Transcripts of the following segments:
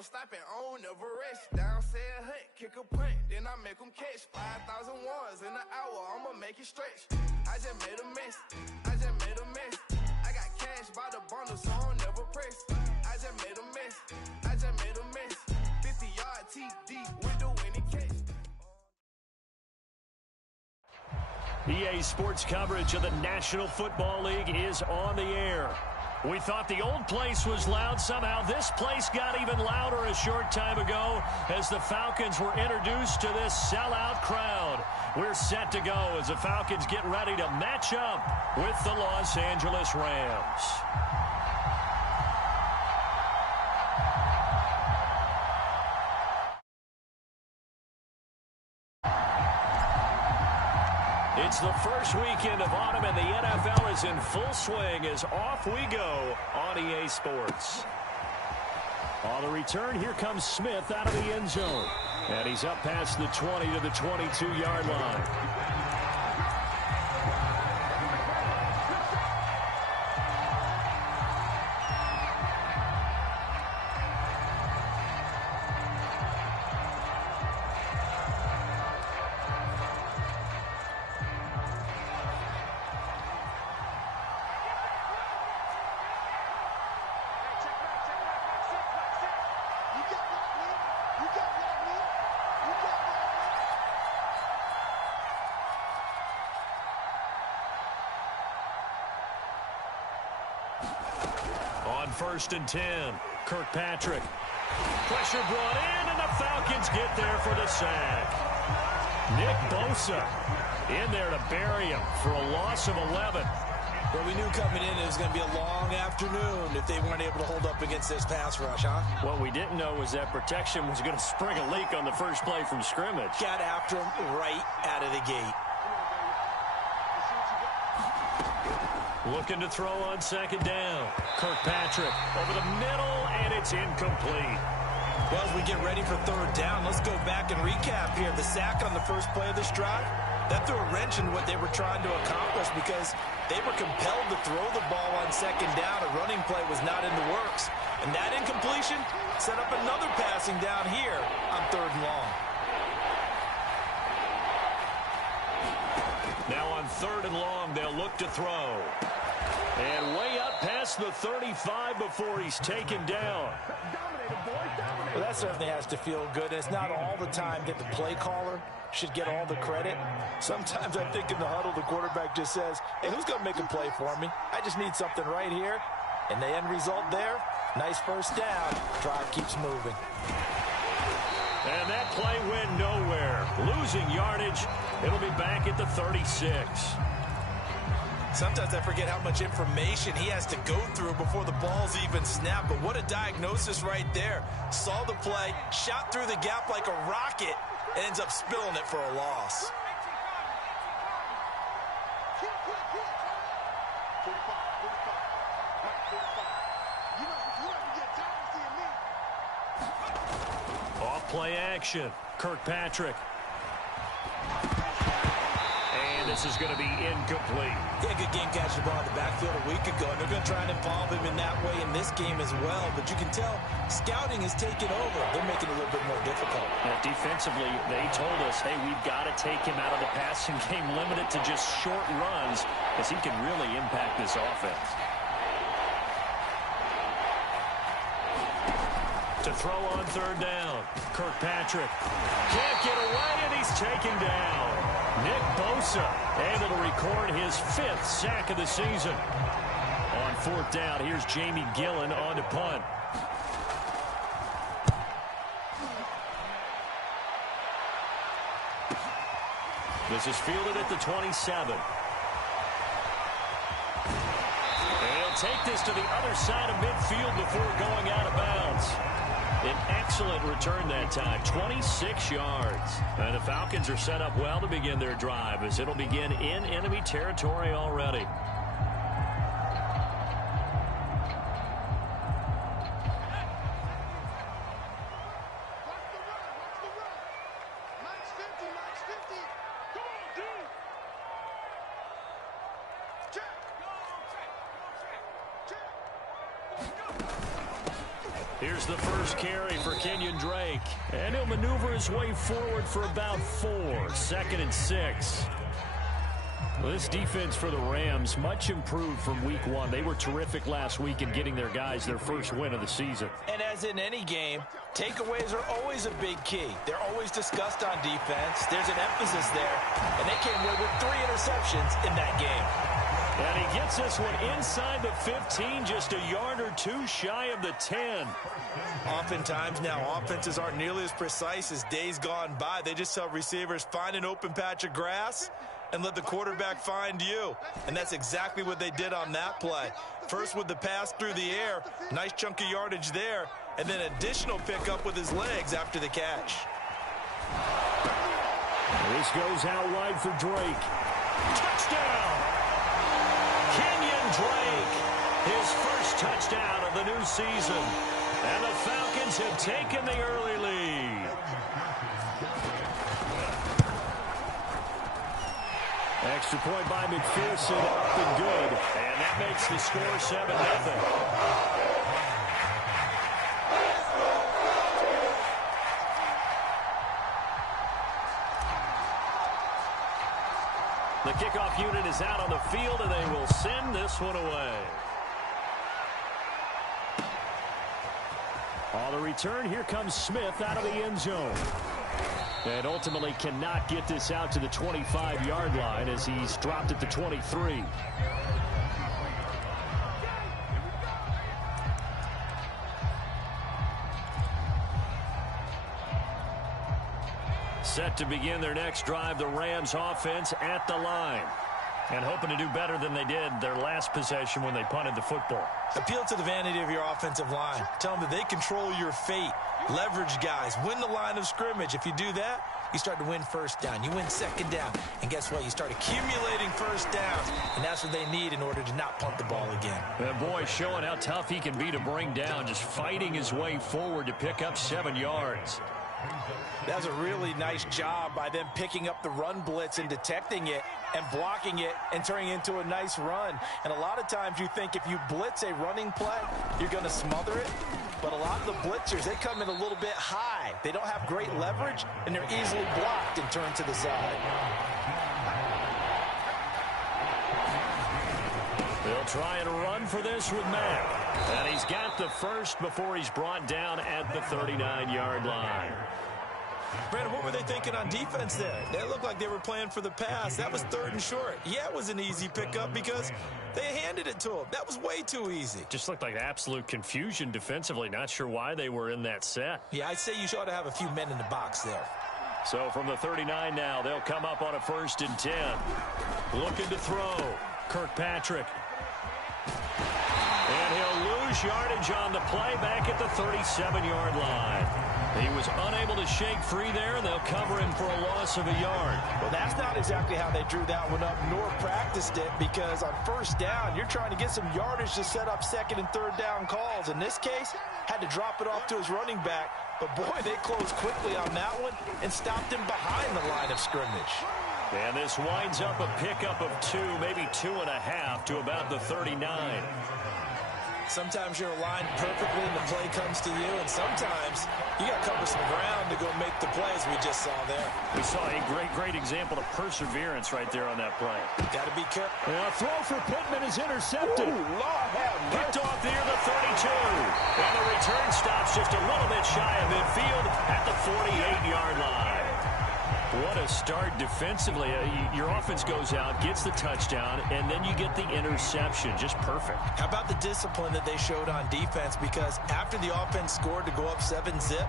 no stopping, on never rest. Down said hunt, kick a punt, then I make them catch. 5,000 ones in an hour, I'ma make it stretch. I just made a mess, I just made a mess. I got cash by the bundle, so I don't never press. I just made a mess, I just made a mess. 50-yard TD with the winning catch. EA Sports coverage of the National Football League is on the air. We thought the old place was loud. Somehow this place got even louder a short time ago as the Falcons were introduced to this sellout crowd. We're set to go as the Falcons get ready to match up with the Los Angeles Rams. It's the first weekend of autumn, and the NFL is in full swing as off we go on EA Sports. On the return, here comes Smith out of the end zone. And he's up past the 20 to the 22-yard line. On 1st and 10, Kirkpatrick. Pressure brought in, and the Falcons get there for the sack. Nick Bosa in there to bury him for a loss of 11. Well, we knew coming in it was going to be a long afternoon if they weren't able to hold up against this pass rush, huh? What we didn't know was that protection was going to spring a leak on the first play from scrimmage. Got after him right out of the gate. Looking to throw on 2nd down. Kirkpatrick over the middle, and it's incomplete. Well, as we get ready for 3rd down, let's go back and recap here. The sack on the first play of this drive, that threw a wrench in what they were trying to accomplish because they were compelled to throw the ball on 2nd down. A running play was not in the works. And that incompletion set up another passing down here on 3rd and long. Now on 3rd and long, they'll look to throw. And way up past the 35 before he's taken down. Well, that certainly has to feel good. It's not all the time that the play caller should get all the credit. Sometimes I think in the huddle, the quarterback just says, hey, who's going to make a play for me? I just need something right here. And the end result there, nice 1st down. Drive keeps moving. And that play went nowhere. Losing yardage. It'll be back at the 36. Sometimes I forget how much information he has to go through before the ball's even snapped. But what a diagnosis right there. Saw the play, shot through the gap like a rocket, and ends up spilling it for a loss. Off-play action. Kirkpatrick. And this is going to be incomplete. Yeah, good game catching the ball in the backfield a week ago, and they're going to try and involve him in that way in this game as well. But you can tell scouting is taking over. They're making it a little bit more difficult. Defensively, they told us, hey, we've got to take him out of the passing game, limited to just short runs, because he can really impact this offense. To throw on 3rd down, Kirkpatrick can't get away, and he's taken down. Nick Bosa able to record his 5th sack of the season. On 4th down, here's Jamie Gillen on to punt. This is fielded at the 27. And he'll take this to the other side of midfield before going out of bounds. An excellent return that time, 26 yards. And the Falcons are set up well to begin their drive as it'll begin in enemy territory already. Here's the first carry for Kenyon Drake. And he'll maneuver his way forward for about 4. 2nd and 6. Well, this defense for the Rams, much improved from week 1. They were terrific last week in getting their guys their first win of the season. And as in any game, takeaways are always a big key. They're always discussed on defense. There's an emphasis there. And they came away with 3 interceptions in that game. And he gets this one inside the 15, just a yard or 2 shy of the 10. Oftentimes now, offenses aren't nearly as precise as days gone by. They just tell receivers, find an open patch of grass and let the quarterback find you. And that's exactly what they did on that play. First with the pass through the air, nice chunk of yardage there, and then additional pickup with his legs after the catch. This goes out wide for Drake. Touchdown! Kenyon Drake, his first touchdown of the new season. And the Falcons have taken the early lead. Extra point by McPherson, up and good. And that makes the score 7-0. The kickoff unit is out on the field, and they will send this one away. On the return, here comes Smith out of the end zone. And ultimately cannot get this out to the 25-yard line as he's dropped at the 23. Set to begin their next drive, the Rams offense at the line. And hoping to do better than they did their last possession when they punted the football. Appeal to the vanity of your offensive line. Tell them that they control your fate. Leverage guys. Win the line of scrimmage. If you do that, you start to win first down. You win second down. And guess what? You start accumulating first downs. And that's what they need in order to not punt the ball again. That boy showing how tough he can be to bring down. Just fighting his way forward to pick up 7 yards. That was a really nice job by them picking up the run blitz and detecting it and blocking it and turning it into a nice run. And a lot of times you think if you blitz a running play, you're going to smother it. But a lot of the blitzers, they come in a little bit high. They don't have great leverage, and they're easily blocked and turned to the side. They'll try and run for this with Mack. And he's got the first before he's brought down at the 39-yard line. Brandon, what were they thinking on defense there? They looked like they were playing for the pass. That was 3rd and short. Yeah, it was an easy pickup because they handed it to him. That was way too easy. Just looked like absolute confusion defensively. Not sure why they were in that set. Yeah, I'd say you ought to have a few men in the box there. So from the 39 now, they'll come up on a 1st and 10. Looking to throw. Kirkpatrick. And he'll lose yardage on the play back at the 37-yard line. He was unable to shake free there, and they'll cover him for a loss of a yard. Well, that's not exactly how they drew that one up, nor practiced it, because on 1st down, you're trying to get some yardage to set up 2nd and 3rd down calls. In this case, had to drop it off to his running back. But, boy, they closed quickly on that one and stopped him behind the line of scrimmage. And this winds up a pickup of 2, maybe 2.5 to about the 39. Sometimes you're aligned perfectly and the play comes to you, and sometimes you got to cover some ground to go make the plays we just saw there. We saw a great example of perseverance right there on that play. Got to be careful. And a throw for Pittman is intercepted. Picked off near the 32. And the return stops just a little bit shy of midfield at the 48-yard line. What a start defensively. Your offense goes out, gets the touchdown, and then you get the interception. Just perfect. How about the discipline that they showed on defense? Because after the offense scored to go up 7-zip,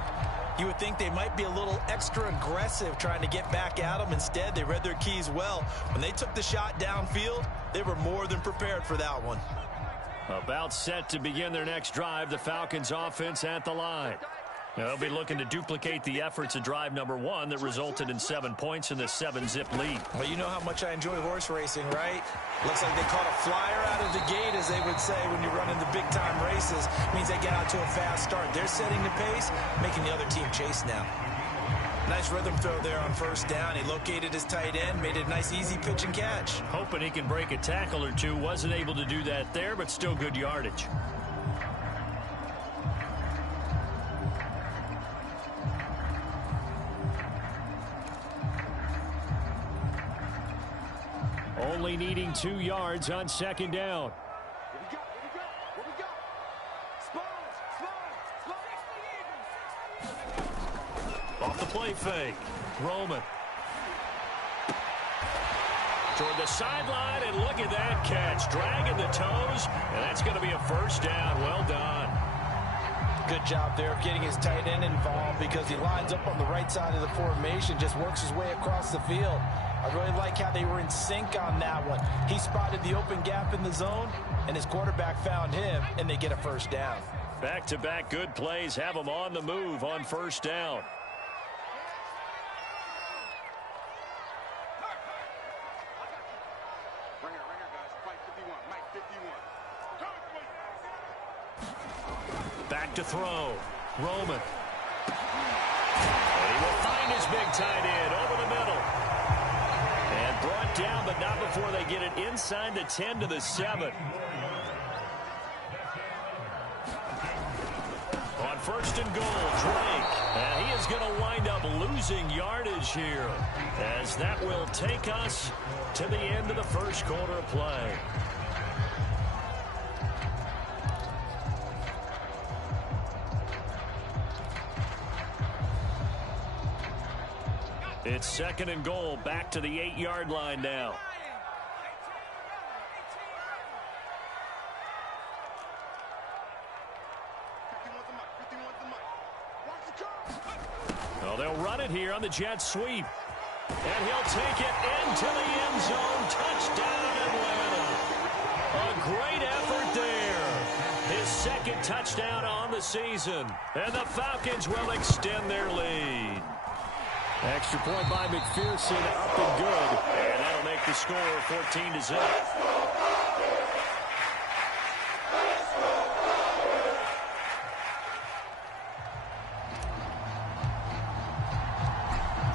you would think they might be a little extra aggressive trying to get back at them. Instead, they read their keys well. When they took the shot downfield, they were more than prepared for that one. About set to begin their next drive, the Falcons offense at the line. They'll be looking to duplicate the efforts of drive number 1 that resulted in 7 points in the 7-zip lead. Well, you know how much I enjoy horse racing, right? Looks like they caught a flyer out of the gate, as they would say when you're running the big-time races. Means they get out to a fast start. They're setting the pace, making the other team chase now. Nice rhythm throw there on 1st down. He located his tight end, made it a nice easy pitch and catch. Hoping he can break a tackle or two. Wasn't able to do that there, but still good yardage. Only needing 2 yards on second down. Off the play fake. Roman. Toward the sideline, and look at that catch. Dragging the toes, and that's going to be a first down. Well done. Good job there of getting his tight end involved because he lines up on the right side of the formation, just works his way across the field. I really like how they were in sync on that one. He spotted the open gap in the zone, and his quarterback found him, and they get a first down. Back-to-back good plays have them on the move on first down. Back to throw. Roman. And he will find his big tight end over the middle. And brought down, but not before they get it inside the 10 to the 7. On first and goal, Drake. And he is going to wind up losing yardage here, as that will take us to the end of the first quarter of play. It's second and goal, back to the 8-yard line now. Well, they'll run it here on the jet sweep. And he'll take it into the end zone. Touchdown, Atlanta. A great effort there. His second touchdown on the season. And the Falcons will extend their lead. Extra point by McPherson, up and good. And that'll make the score 14-0.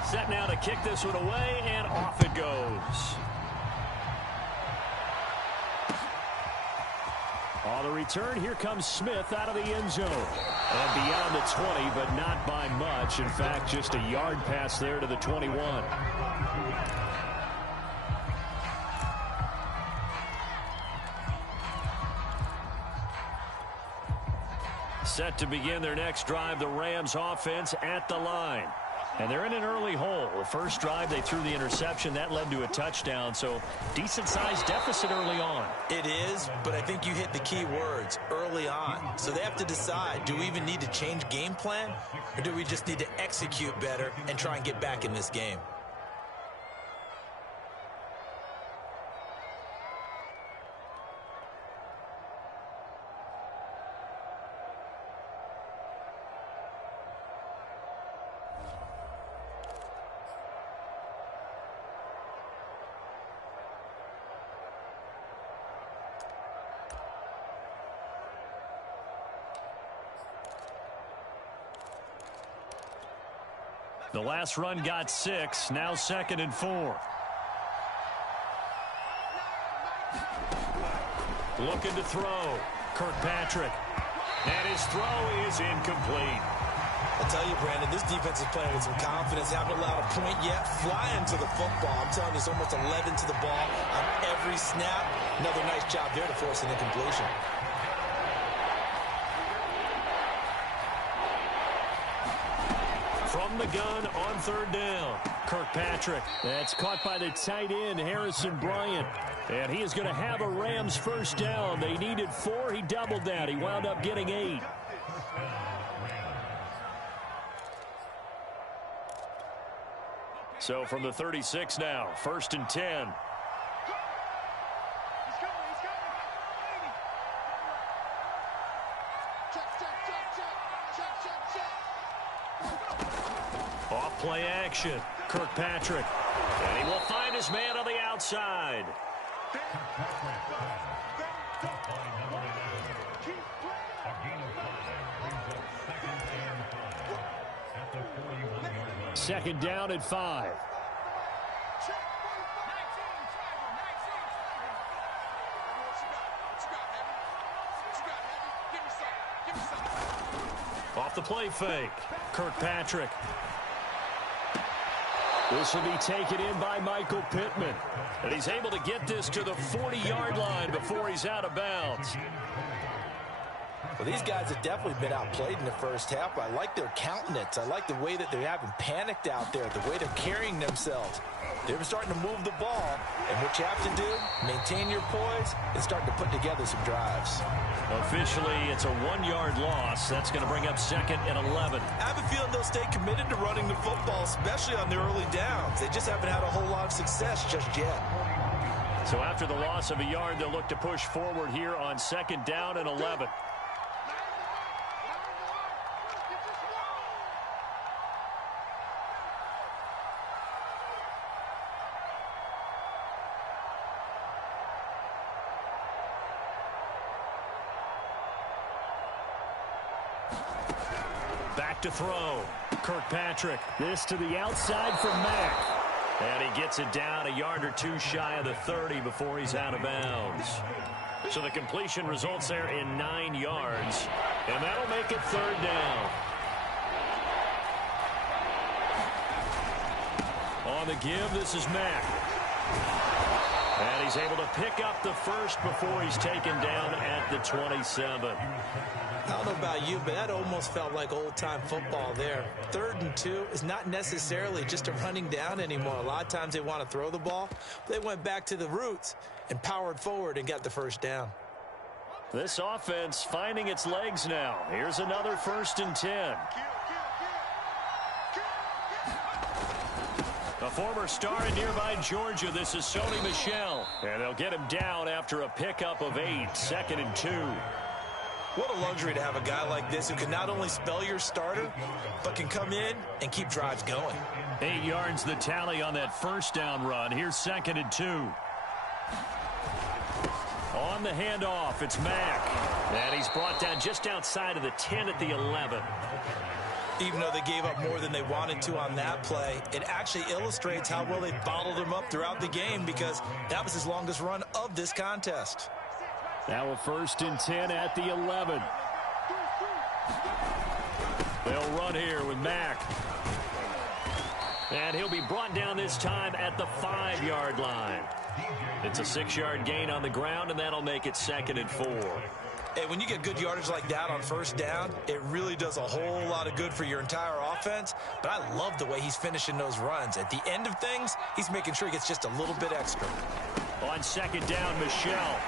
Set now to kick this one away, and off it goes. On the return, here comes Smith out of the end zone. And beyond the 20, but not by much. In fact, just a yard pass there to the 21. Set to begin their next drive, the Rams offense at the line. And they're in an early hole. The first drive, they threw the interception. That led to a touchdown, so decent-sized deficit early on. It is, but I think you hit the key words, early on. So they have to decide, do we even need to change game plan, or do we just need to execute better and try and get back in this game? The last run got 6, now 2nd and 4. Looking to throw. Kirkpatrick. And his throw is incomplete. I tell you, Brandon, this defense is playing with some confidence. Haven't allowed a point yet. Flying to the football. I'm telling you, it's almost 11 to the ball on every snap. Another nice job there to force an incompletion. From the gun on 3rd down. Kirkpatrick. That's caught by the tight end, Harrison Bryant. And he is going to have a Rams first down. They needed 4. He doubled that. He wound up getting 8. So from the 36 now, 1st and 10. Off play action. Kirkpatrick. And he will find his man on the outside. Second down at 5. Off the play fake. Kirkpatrick. This will be taken in by Michael Pittman. And he's able to get this to the 40-yard line before he's out of bounds. Well, these guys have definitely been outplayed in the first half, but I like their countenance. I like the way that they haven't panicked out there, the way they're carrying themselves. They're starting to move the ball, and what you have to do, maintain your poise and start to put together some drives. Officially, it's a 1-yard loss. That's going to bring up 2nd and 11. I have a feeling they'll stay committed to running the football, especially on their early downs. They just haven't had a whole lot of success just yet. So after the loss of a yard, they'll look to push forward here on 2nd down and 11. Back to throw. Kirkpatrick. This to the outside for Mack. And he gets it down a yard or two shy of the 30 before he's out of bounds. So the completion results there in 9 yards. And that'll make it 3rd down. On the give, this is Mack. And he's able to pick up the first before he's taken down at the 27. I don't know about you, but that almost felt like old-time football there. 3rd and 2 is not necessarily just a running down anymore. A lot of times they want to throw the ball. They went back to the roots and powered forward and got the first down. This offense finding its legs now. Here's another 1st and 10. A former star in nearby Georgia, this is Sony Michel. And they'll get him down after a pickup of 8, 2nd and 2. What a luxury to have a guy like this who can not only spell your starter, but can come in and keep drives going. 8 yards the tally on that 1st down run. Here's 2nd and 2. On the handoff, it's Mack. And he's brought down just outside of the 10 at the 11. Even though they gave up more than they wanted to on that play, it actually illustrates how well they bottled him up throughout the game because that was his longest run of this contest. Now a 1st and 10 at the 11. They'll run here with Mack. And he'll be brought down this time at the 5-yard line. It's a 6-yard gain on the ground, and that'll make it 2nd and 4. Hey, when you get good yardage like that on 1st down, it really does a whole lot of good for your entire offense. But I love the way he's finishing those runs. At the end of things, he's making sure he gets just a little bit extra. On 2nd down, Michel.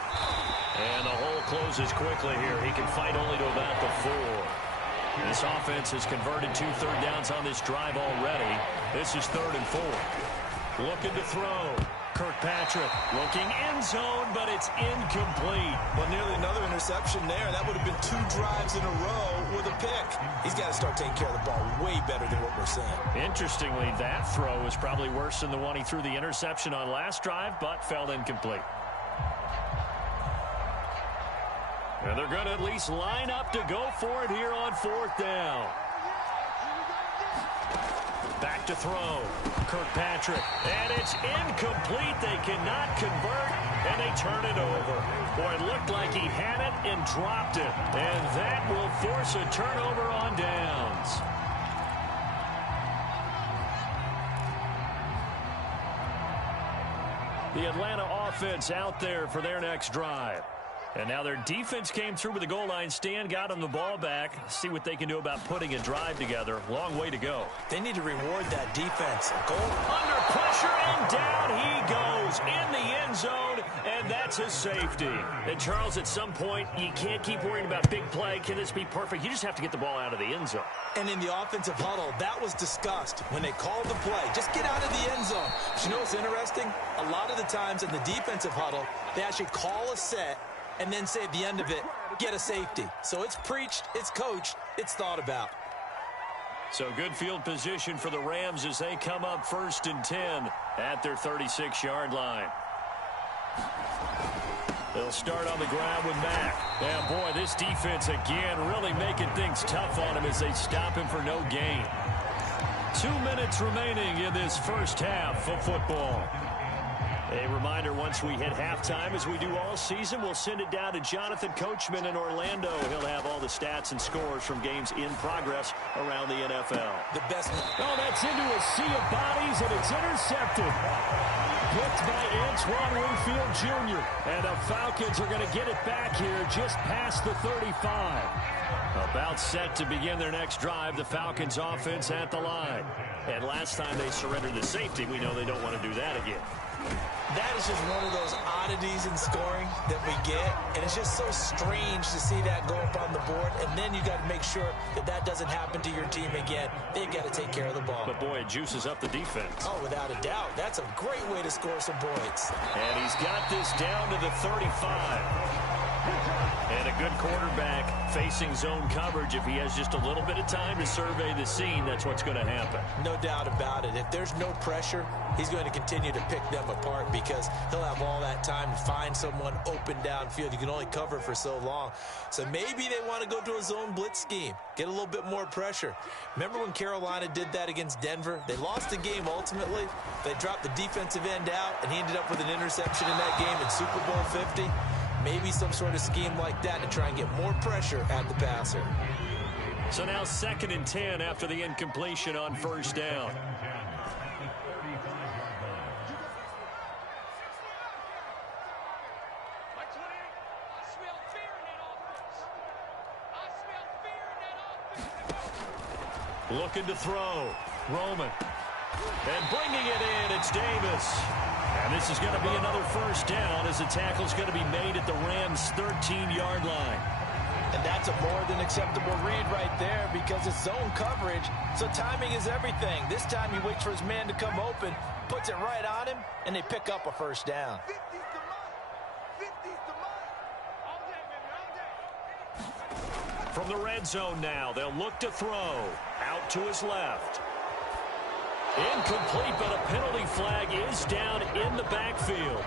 And the hole closes quickly here. He can fight only to about the 4. This offense has converted 2 third downs on this drive already. This is 3rd and 4. Looking to throw. Kirkpatrick looking end zone, but it's incomplete. Well, nearly another interception there. That would have been 2 drives in a row with a pick. He's got to start taking care of the ball way better than what we're seeing. Interestingly, that throw was probably worse than the one he threw the interception on last drive, but fell incomplete. And they're going to at least line up to go for it here on 4th down. Back to throw. Kirkpatrick. And it's incomplete. They cannot convert, and they turn it over. Boy, it looked like he had it and dropped it. And that will force a turnover on downs. The Atlanta offense out there for their next drive. And now their defense came through with the goal line stand, got them the ball back. See what they can do about putting a drive together. Long way to go. They need to reward that defense. Goal under pressure, and down he goes in the end zone, and that's his safety. And Charles, at some point, you can't keep worrying about big play. Can this be perfect? You just have to get the ball out of the end zone. And in the offensive huddle, that was discussed when they called the play. Just get out of the end zone. But you know what's interesting? A lot of the times in the defensive huddle, they actually call a set and then say at the end of it, get a safety. So it's preached, it's coached, it's thought about. So good field position for the Rams as they come up 1st and 10 at their 36-yard line. They'll start on the ground with Mack. Yeah, boy, this defense again really making things tough on him as they stop him for no gain. 2 minutes remaining in this first half of football. A reminder, once we hit halftime, as we do all season, we'll send it down to Jonathan Coachman in Orlando. He'll have all the stats and scores from games in progress around the NFL. The best. Oh, that's into a sea of bodies, and it's intercepted. Picked by Antoine Winfield Jr. And the Falcons are going to get it back here just past the 35. About set to begin their next drive, the Falcons offense at the line. And last time they surrendered the safety, we know they don't want to do that again. That is just one of those oddities in scoring that we get, and it's just so strange to see that go up on the board, and then you got to make sure that that doesn't happen to your team again. They've got to take care of the ball. But boy, it juices up the defense. Oh, without a doubt. That's a great way to score some points. And he's got this down to the 35. And a good quarterback facing zone coverage. If he has just a little bit of time to survey the scene, that's what's going to happen. No doubt about it. If there's no pressure, he's going to continue to pick them apart because he'll have all that time to find someone open downfield. You can only cover for so long. So maybe they want to go to a zone blitz scheme, get a little bit more pressure. Remember when Carolina did that against Denver? They lost the game ultimately. They dropped the defensive end out, and he ended up with an interception in that game in Super Bowl 50. Maybe some sort of scheme like that to try and get more pressure at the passer. So now 2nd and 10 after the incompletion on first down. Looking to throw. Roman. And bringing it in, it's Davis. And this is going to be another first down as the tackle's going to be made at the Rams' 13-yard line. And that's a more than acceptable read right there because it's zone coverage, so timing is everything. This time he waits for his man to come open, puts it right on him, and they pick up a first down. From the red zone now, they'll look to throw. Out to his left. Incomplete, but a penalty flag is down in the backfield.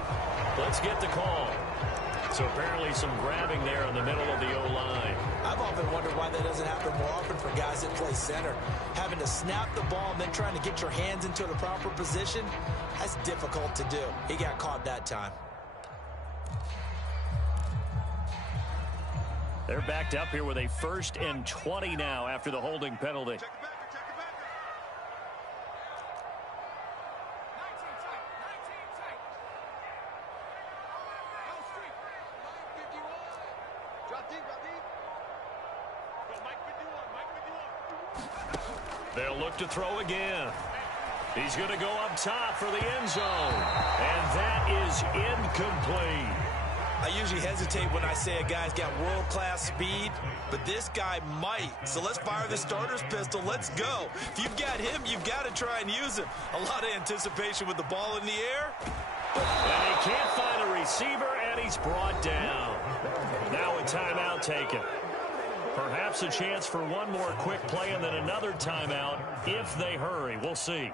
Let's get the call. So apparently some grabbing there in the middle of the O-line. I've often wondered why that doesn't happen more often for guys that play center. Having to snap the ball and then trying to get your hands into the proper position, that's difficult to do. He got caught that time. They're backed up here with a 1st and 20 now after the holding penalty. They'll look to throw again. He's going to go up top for the end zone. And that is incomplete. I usually hesitate when I say a guy's got world-class speed, but this guy might. So let's fire the starter's pistol. Let's go. If you've got him, you've got to try and use him. A lot of anticipation with the ball in the air. And he can't find a receiver, and he's brought down. Now a timeout taken. Perhaps a chance for one more quick play and then another timeout if they hurry. We'll see.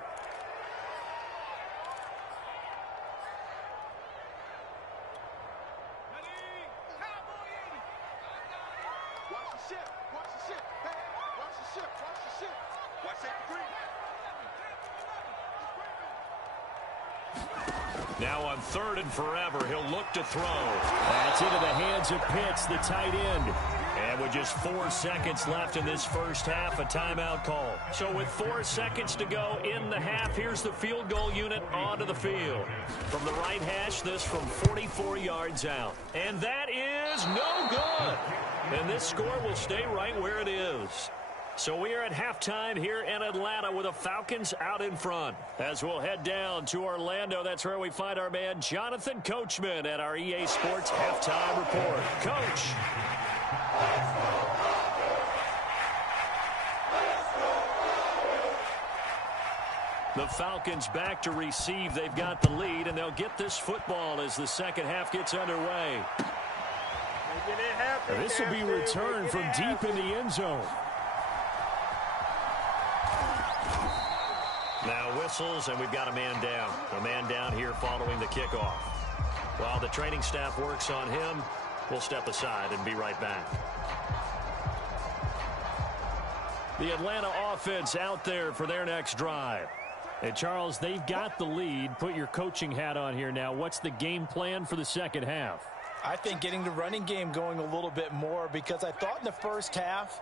Now on 3rd and forever, he'll look to throw. That's into the hands of Pitts, the tight end. And with just 4 seconds left in this first half, a timeout call. So with 4 seconds to go in the half, here's the field goal unit onto the field. From the right hash, this from 44 yards out. And that is no good. And this score will stay right where it is. So we are at halftime here in Atlanta with the Falcons out in front. As we'll head down to Orlando, that's where we find our man Jonathan Coachman at our EA Sports Halftime Report. Coach. The Falcons back to receive. They've got the lead, and they'll get this football as the second half gets underway. This will be returned from deep in the end zone. Now whistles, and we've got a man down. A man down here following the kickoff. While the training staff works on him, we'll step aside and be right back. The Atlanta offense out there for their next drive. Hey, Charles, they've got the lead. Put your coaching hat on here now. What's the game plan for the second half? I think getting the running game going a little bit more, because I thought in the first half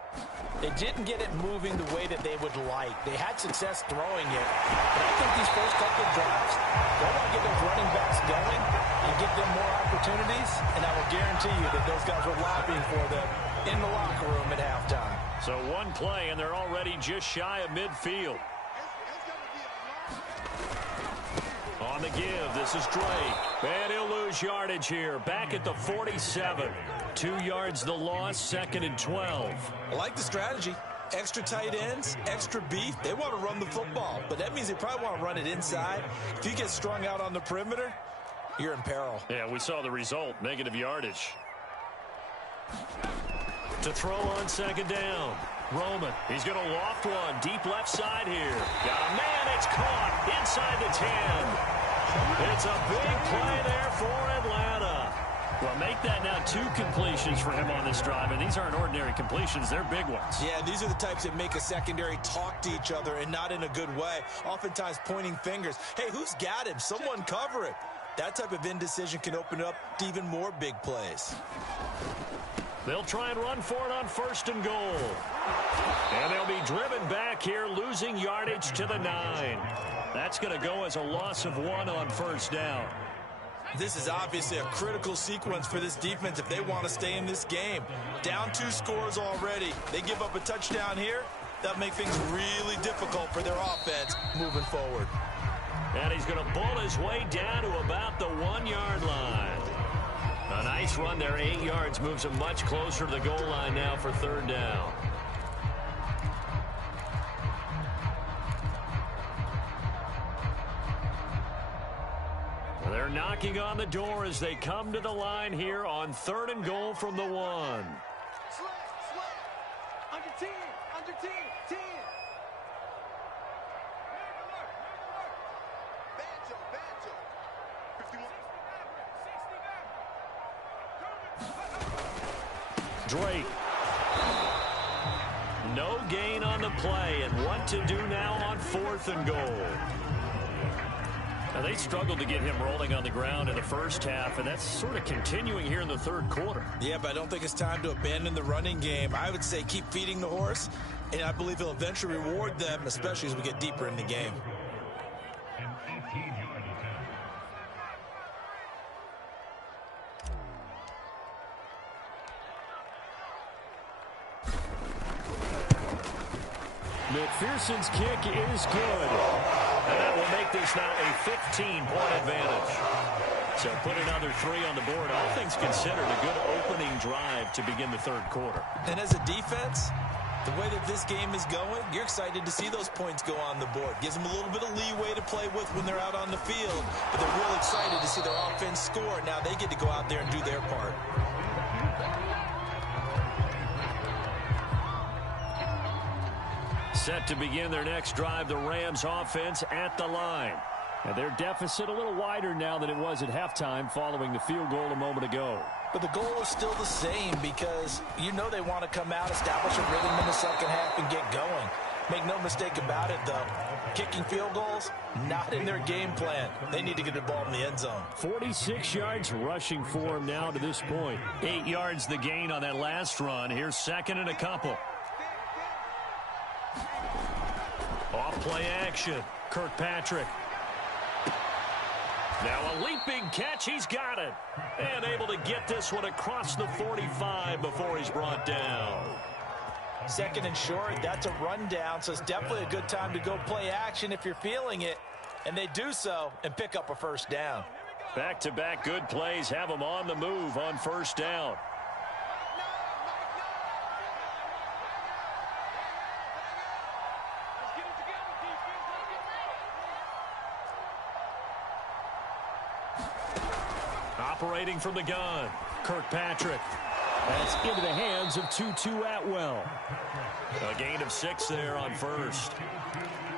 they didn't get it moving the way that they would like. They had success throwing it. But I think these first couple of drives, they want to get those running backs going and give them more opportunities, and I will guarantee you that those guys were lobbying for them in the locker room at halftime. So one play, and they're already just shy of midfield. On the give, this is Drake. And he'll lose yardage here. Back at the 47. 2 yards the loss, 2nd and 12. I like the strategy. Extra tight ends, extra beef. They want to run the football, but that means they probably want to run it inside. If you get strung out on the perimeter, you're in peril. Yeah, we saw the result, negative yardage. To throw on 2nd down. Roman, he's going to loft one. Deep left side here. Got a man, it's caught inside the 10. It's a big play there for Atlanta. Well, make that now 2 completions for him on this drive, and these aren't ordinary completions. They're big ones. Yeah, these are the types that make a secondary talk to each other, and not in a good way. Oftentimes pointing fingers. Hey, who's got him? Someone cover it. That type of indecision can open up to even more big plays. They'll try and run for it on 1st and goal. And they'll be driven back here, losing yardage to the 9. That's going to go as a loss of 1 on 1st down. This is obviously a critical sequence for this defense if they want to stay in this game. Down 2 scores already. They give up a touchdown here. That'll make things really difficult for their offense moving forward. And he's going to bull his way down to about the 1-yard line. A nice run there, 8 yards, moves him much closer to the goal line now for 3rd down. They're knocking on the door as they come to the line here on 3rd and goal from the 1. Under 10, under 10, 10. Banjo. 51. Drake. No gain on the play, and what to do now on 4th and goal. Now, they struggled to get him rolling on the ground in the first half, and that's sort of continuing here in the 3rd quarter. Yeah, but I don't think it's time to abandon the running game. I would say keep feeding the horse, and I believe he'll eventually reward them, especially as we get deeper in the game. McPherson's kick is good. And that will make this now a 15-point advantage. So put another 3 on the board. All things considered, a good opening drive to begin the 3rd quarter. And as a defense, the way that this game is going, you're excited to see those points go on the board. Gives them a little bit of leeway to play with when they're out on the field. But they're real excited to see their offense score. Now they get to go out there and do their part. Set to begin their next drive, the Rams offense at the line. And their deficit a little wider now than it was at halftime following the field goal a moment ago. But the goal is still the same, because you know they want to come out, establish a rhythm in the second half, and get going. Make no mistake about it, though. Kicking field goals, not in their game plan. They need to get the ball in the end zone. 46 yards rushing for him now to this point. 8 yards the gain on that last run. Here's 2nd and a couple. Off play action. Kirkpatrick. Now a leaping catch. He's got it. And able to get this one across the 45 before he's brought down. 2nd and short. That's a rundown, so it's definitely a good time to go play action if you're feeling it. And they do so and pick up a 1st down. Back-to-back good plays have them on the move on 1st down. Operating from the gun, Kirkpatrick. That's into the hands of Tutu Atwell. A gain of 6 there on 1st.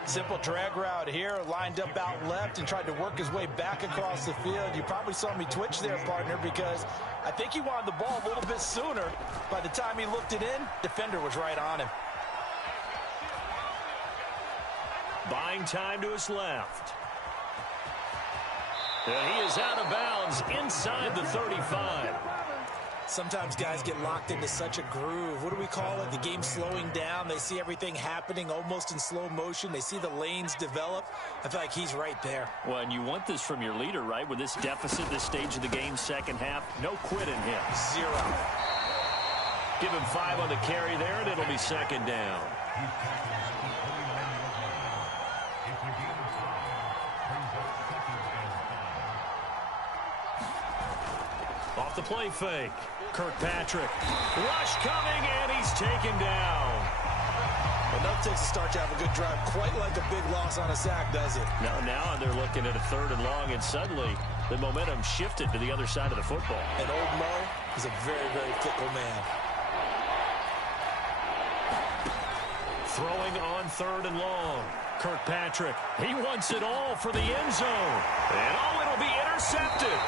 Simple drag route here, lined up out left and tried to work his way back across the field. You probably saw me twitch there, partner, because I think he wanted the ball a little bit sooner. By the time he looked it in, defender was right on him. Buying time to his left. And he is out of bounds inside the 35. Sometimes guys get locked into such a groove. What do we call it? The game slowing down. They see everything happening almost in slow motion. They see the lanes develop. I feel like he's right there. Well, and you want this from your leader, right? With this deficit, this stage of the game, second half, no quit in him. 0. Give him 5 on the carry there, and it'll be second down. Off the play fake. Kirkpatrick. Rush coming, and he's taken down. Enough takes to start to have a good drive. Quite like a big loss on a sack, does it? Now they're looking at a 3rd and long, and suddenly the momentum shifted to the other side of the football. And old Mo is a very, very fickle man. Throwing on 3rd and long. Kirkpatrick. He wants it all for the end zone. And it'll be intercepted.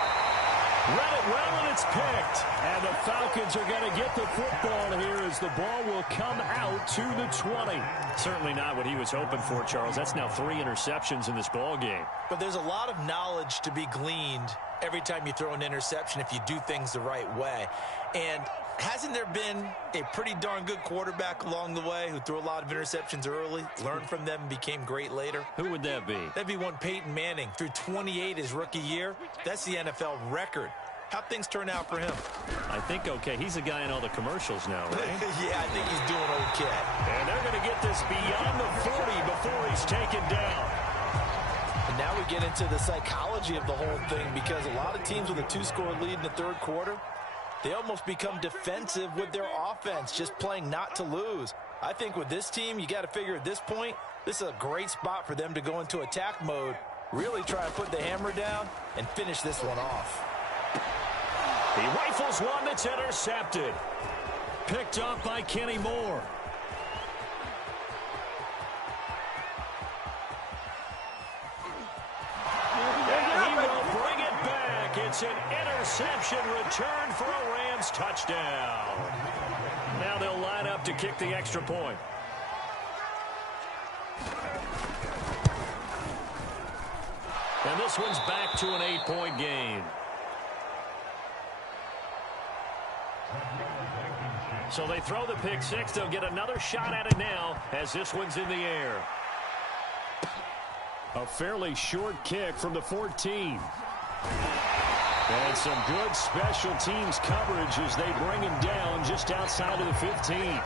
Read it well, and it's picked. And the Falcons are going to get the football here as the ball will come out to the 20. Certainly not what he was hoping for, Charles. That's now 3 interceptions in this ball game. But there's a lot of knowledge to be gleaned every time you throw an interception if you do things the right way. And hasn't there been a pretty darn good quarterback along the way who threw a lot of interceptions early, learned from them, and became great later? Who would that be? That'd be one Peyton Manning. Threw 28 his rookie year. That's the NFL record. How'd things turn out for him? I think okay. He's a guy in all the commercials now, right? Yeah, I think he's doing okay. And they're going to get this beyond the 40 before he's taken down. And now we get into the psychology of the whole thing, because a lot of teams with a 2-score lead in the 3rd quarter, they almost become defensive with their offense, just playing not to lose. I think with this team, you got to figure at this point, this is a great spot for them to go into attack mode, really try to put the hammer down and finish this one off. He rifles one that's intercepted. Picked up by Kenny Moore. And he will bring it back. It's an interception return for a Rams touchdown. Now they'll line up to kick the extra point. And this one's back to an 8-point game. So they throw the pick six. They'll get another shot at it now as this one's in the air. A fairly short kick from the 14. And some good special teams coverage as they bring him down just outside of the 15.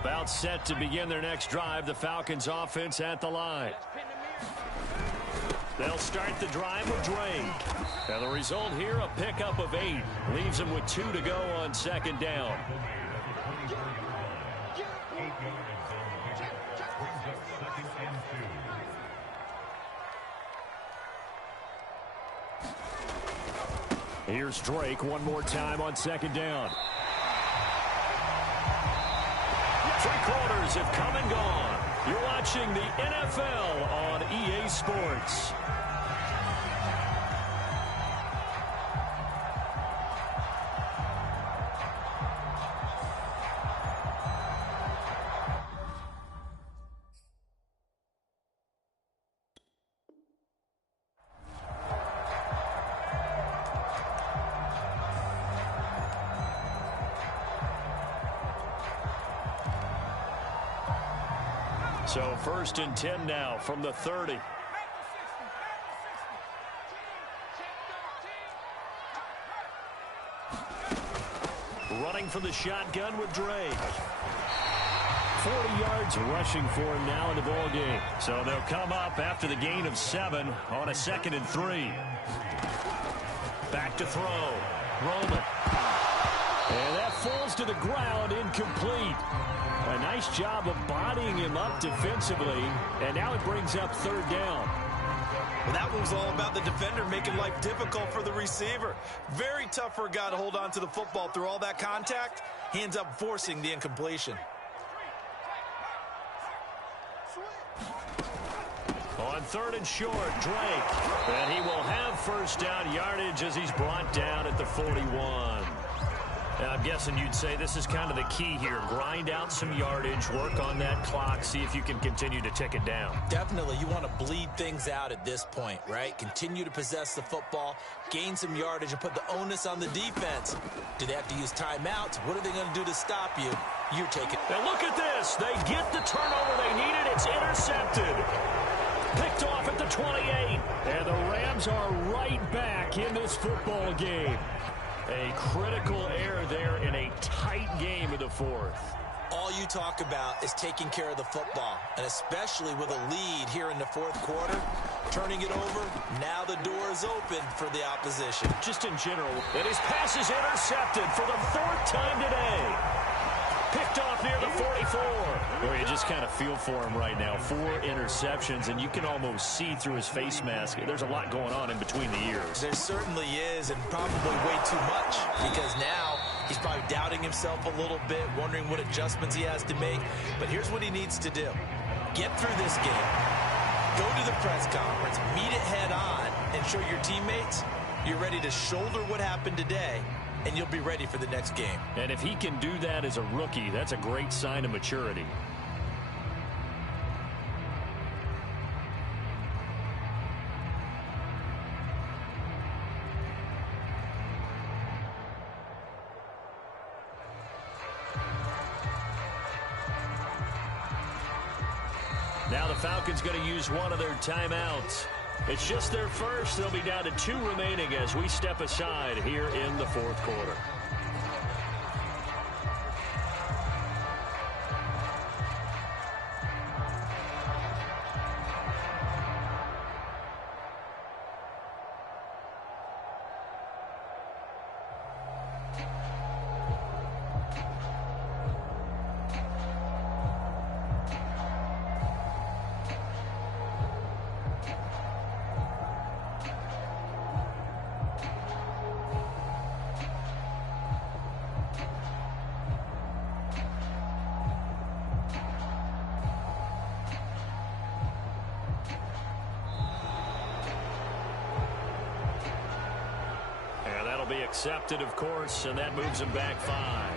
About set to begin their next drive, the Falcons offense at the line. They'll start the drive with Drake. And the result here, a pickup of 8. Leaves them with 2 to go on 2nd down. Here's Drake one more time on 2nd down. 3 quarters have come and gone. You're watching the NFL on EA Sports. So 1st and 10 now from the 30. Running from the shotgun with Drake. 40 yards rushing for him now in the ball game. So they'll come up after the gain of 7 on a 2nd and 3. Back to throw. Roman. And that falls to the ground, incomplete. A nice job of bodying him up defensively, and now it brings up 3rd down. Well, that one was all about the defender making life difficult for the receiver. Very tough for a guy to hold on to the football through all that contact. He ends up forcing the incompletion. On 3rd and short, Drake. And he will have first down yardage as he's brought down at the 41. Now, I'm guessing you'd say this is kind of the key here. Grind out some yardage, work on that clock, see if you can continue to tick it down. Definitely. You want to bleed things out at this point, right? Continue to possess the football, gain some yardage, and put the onus on the defense. Do they have to use timeouts? What are they going to do to stop you? You take it. Now look at this. They get the turnover they needed. It's intercepted. Picked off at the 28. And the Rams are right back in this football game. A critical error there in a tight game in the 4th. All you talk about is taking care of the football, and especially with a lead here in the 4th quarter, turning it over, now the door is open for the opposition. Just in general, and his pass is intercepted for the 4th time today. Picked off near the 44. Well, you just kind of feel for him right now. 4 interceptions, and you can almost see through his face mask. There's a lot going on in between the ears. There certainly is, and probably way too much, because now he's probably doubting himself a little bit, wondering what adjustments he has to make. But here's what he needs to do. Get through this game. Go to the press conference. Meet it head on and show your teammates you're ready to shoulder what happened today, and you'll be ready for the next game. And if he can do that as a rookie, that's a great sign of maturity. Now the Falcons going to use one of their timeouts. It's just their first. They'll be down to 2 remaining as we step aside here in the 4th quarter. Be accepted, of course, and that moves him back 5.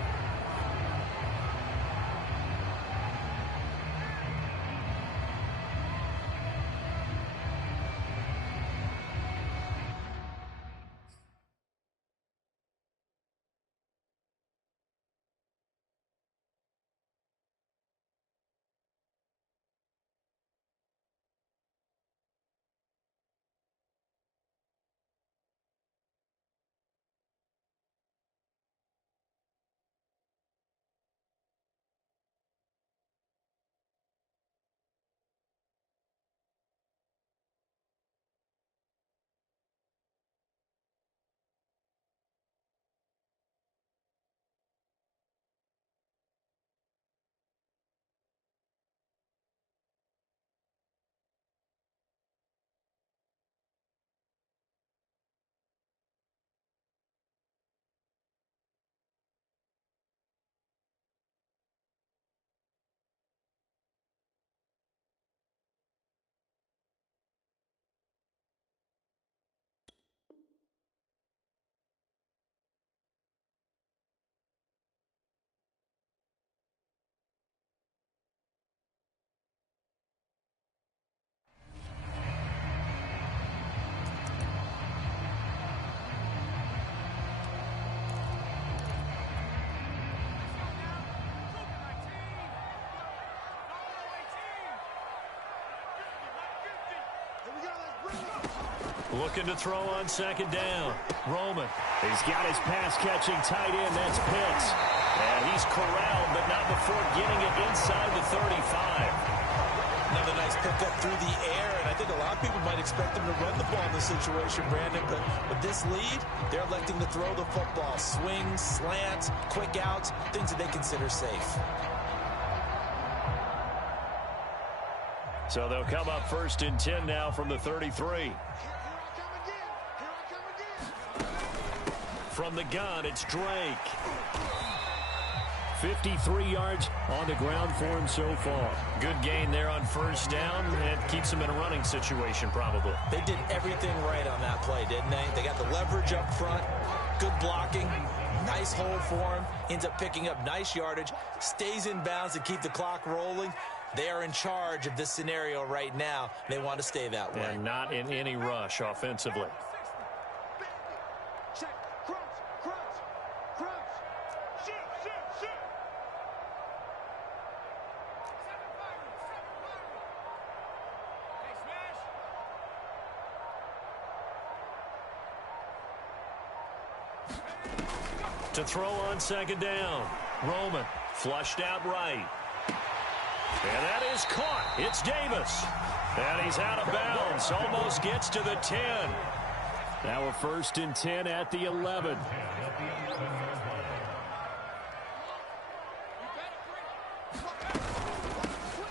Looking to throw on 2nd down. Roman. He's got his pass-catching tight end. That's Pitts. And he's corralled, but not before getting it inside the 35. Another nice pickup through the air, and I think a lot of people might expect them to run the ball in this situation, Brandon, but with this lead, they're electing to throw the football. Swings, slants, quick outs, things that they consider safe. So they'll come up 1st and 10 now from the 33. From the gun, it's Drake. 53 yards on the ground for him so far. Good gain there on first down. It keeps him in a running situation probably. They did everything right on that play, didn't they? They got the leverage up front, good blocking, nice hold for him, ends up picking up nice yardage, stays in bounds to keep the clock rolling. They are in charge of this scenario right now. They want to stay that way. And not in any rush offensively. To throw on second down. Roman flushed out right. And that is caught. It's Davis. And he's out of bounds. Almost gets to the 10. Now a 1st and 10 at the 11.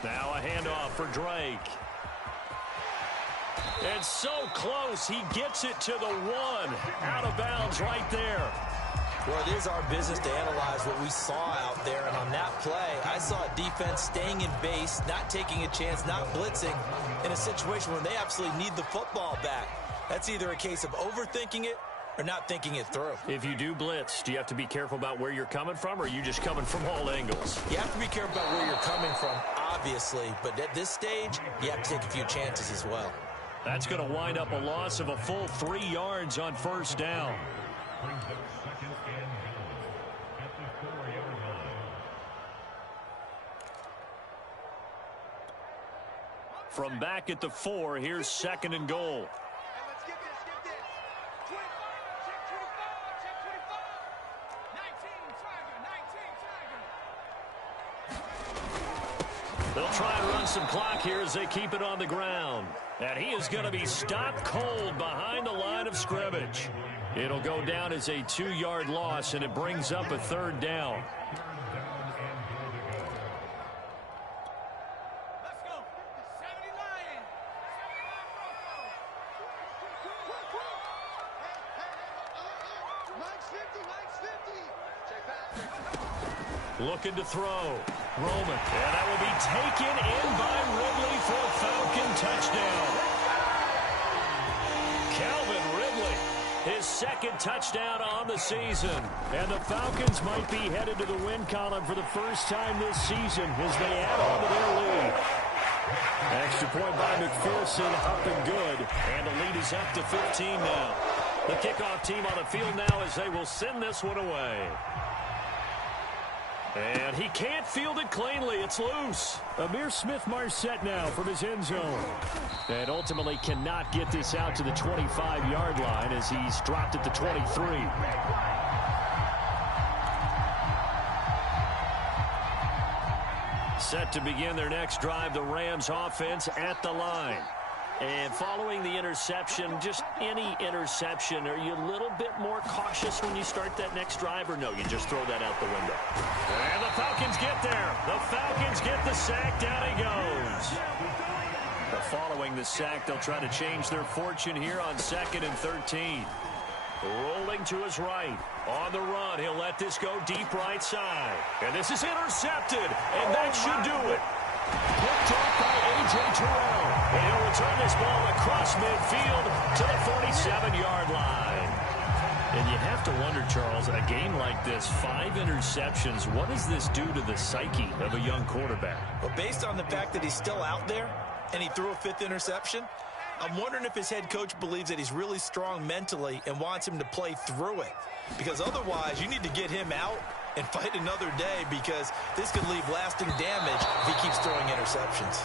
Now a handoff for Drake. And so close. He gets it to the 1. Out of bounds right there. Well, it is our business to analyze what we saw out there, and on that play, I saw a defense staying in base, not taking a chance, not blitzing, in a situation where they absolutely need the football back. That's either a case of overthinking it or not thinking it through. If you do blitz, do you have to be careful about where you're coming from, or are you just coming from all angles? You have to be careful about where you're coming from, obviously, but at this stage, you have to take a few chances as well. That's going to wind up a loss of a full 3 yards on first down. From back at the 4, here's 2nd and goal. They'll try and run some clock here as they keep it on the ground. And he is going to be stopped cold behind the line of scrimmage. It'll go down as a 2-yard loss, and it brings up a 3rd down. Looking to throw. Roman. And that will be taken in by Ridley for a Falcon touchdown. Calvin Ridley, his 2nd touchdown on the season. And the Falcons might be headed to the win column for the first time this season as they add on to their lead. Extra point by McPherson, up and good. And the lead is up to 15 now. The kickoff team on the field now as they will send this one away. And he can't field it cleanly. It's loose. Amir Smith-Marset now from his end zone. And ultimately cannot get this out to the 25-yard line as he's dropped at the 23. Set to begin their next drive, the Rams offense at the line. And following the interception, just any interception, are you a little bit more cautious when you start that next drive, or no, you just throw that out the window? And the Falcons get there. The Falcons get the sack. Down he goes. Following the sack, they'll try to change their fortune here on 2nd and 13. Rolling to his right. On the run, he'll let this go deep right side. And this is intercepted, and that should do it. Picked up by A.J. Terrell. And he'll return this ball across midfield to the 47-yard line. And you have to wonder, Charles, a game like this, 5 interceptions, what does this do to the psyche of a young quarterback? Well, based on the fact that he's still out there and he threw a 5th interception, I'm wondering if his head coach believes that he's really strong mentally and wants him to play through it. Because otherwise, you need to get him out and fight another day, because this could leave lasting damage if he keeps throwing interceptions.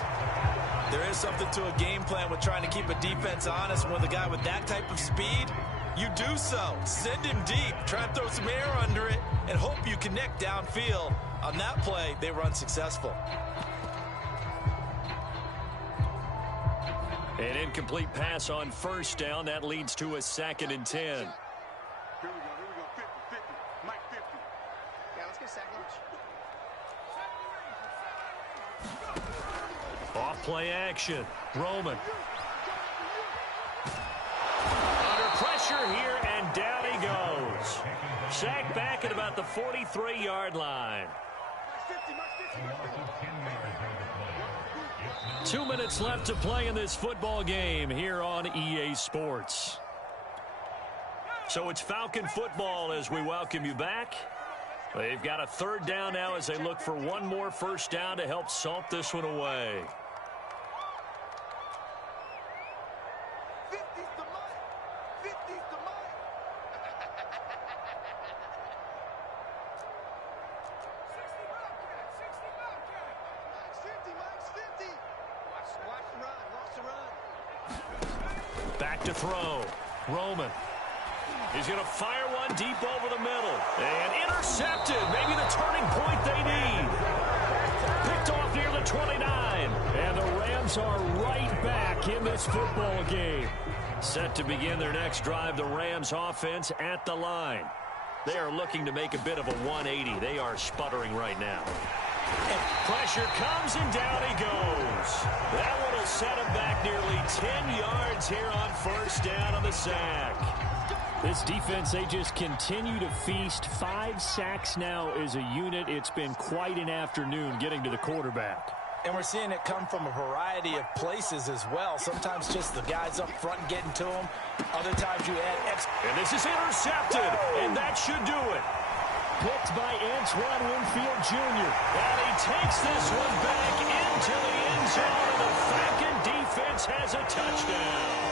There is something to a game plan with trying to keep a defense honest. With a guy with that type of speed, you do so. Send him deep, try and throw some air under it, and hope you connect downfield. On that play, they run successful. An incomplete pass on first down. That leads to a 2nd and 10. Here we go. 50, 50. Mike 50. Yeah, let's get second. Off play action. Roman. Under pressure here, and down he goes. Sacked back at about the 43-yard line. 2 minutes left to play in this football game here on EA Sports. So it's Falcon football as we welcome you back. They've got a third down now as they look for one more first down to help salt this one away. Back to throw. Roman. He's going to fire one deep over the middle. And intercepted. Maybe the turning point they need. Picked off near the 29. And the Rams are right back in this football game. Set to begin their next drive, the Rams offense at the line. They are looking to make a bit of a 180. They are sputtering right now. And pressure comes and down he goes. That one will set him back nearly 10 yards here on first down on the sack. This defense, they just continue to feast. 5 sacks now as a unit. It's been quite an afternoon getting to the quarterback. And we're seeing it come from a variety of places as well. Sometimes just the guys up front getting to them. Other times you add and this is intercepted, and that should do it. Picked by Antoine Winfield Jr. And he takes this one back into the end zone. The Falcon defense has a touchdown.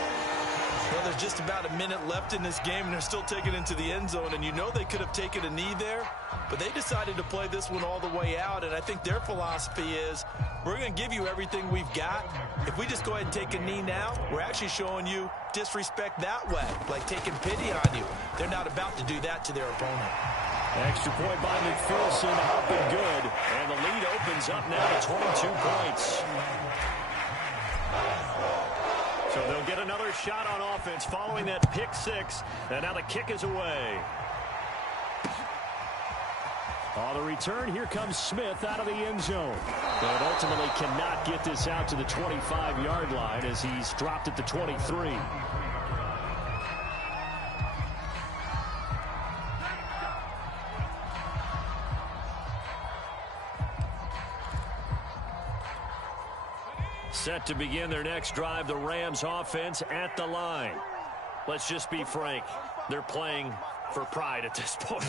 Well, there's just about a minute left in this game, and they're still taking it into the end zone. And you know they could have taken a knee there, but they decided to play this one all the way out. And I think their philosophy is, we're going to give you everything we've got. If we just go ahead and take a knee now, we're actually showing you disrespect that way, like taking pity on you. They're not about to do that to their opponent. Extra point by McPherson, up and good. And the lead opens up now to 22 points. So they'll get another shot on offense following that pick six. And now the kick is away. On the return, here comes Smith out of the end zone. But ultimately cannot get this out to the 25-yard line as he's dropped at the 23. Set to begin their next drive, the Rams offense at the line. Let's just be frank. They're playing for pride at this point.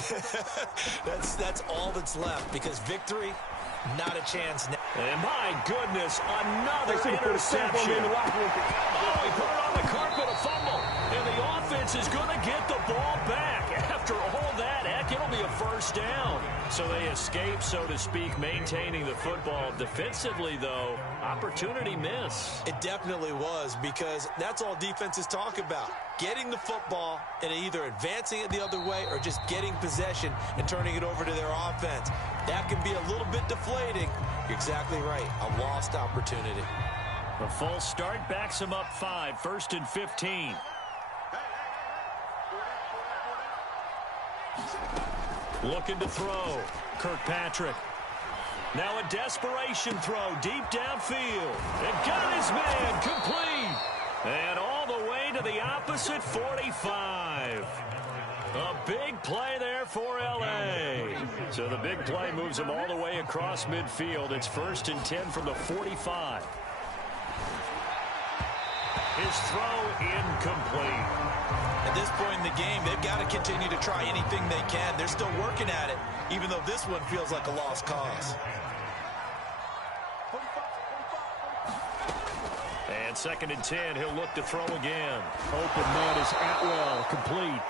That's all that's left, because victory, not a chance now. And my goodness, another interception. Oh, he put it on the carpet, a fumble. And the offense is going to get the ball back. After all that, heck, it'll be a first down. So they escape, so to speak, maintaining the football. Defensively, though, opportunity miss. It definitely was, because that's all defenses talk about. Getting the football and either advancing it the other way or just getting possession and turning it over to their offense. That can be a little bit deflating. You're exactly right. A lost opportunity. The false start backs him up 5, 1st and 15. Looking to throw. Kirkpatrick. Now a desperation throw deep downfield. And got his man complete. And all the way to the opposite 45. A big play there for L.A. So the big play moves him all the way across midfield. It's 1st and 10 from the 45. His throw incomplete. At this point in the game, they've got to continue to try anything they can. They're still working at it, even though this one feels like a lost cause. And 2nd and 10, he'll look to throw again. Open man is Atwell, complete.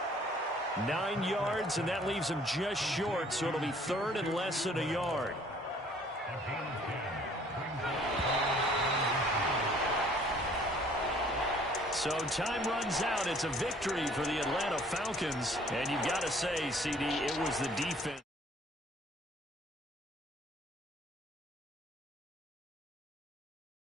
9 yards, and that leaves him just short, so it'll be 3rd and less than a yard. So time runs out. It's a victory for the Atlanta Falcons. And you've got to say, CD, it was the defense.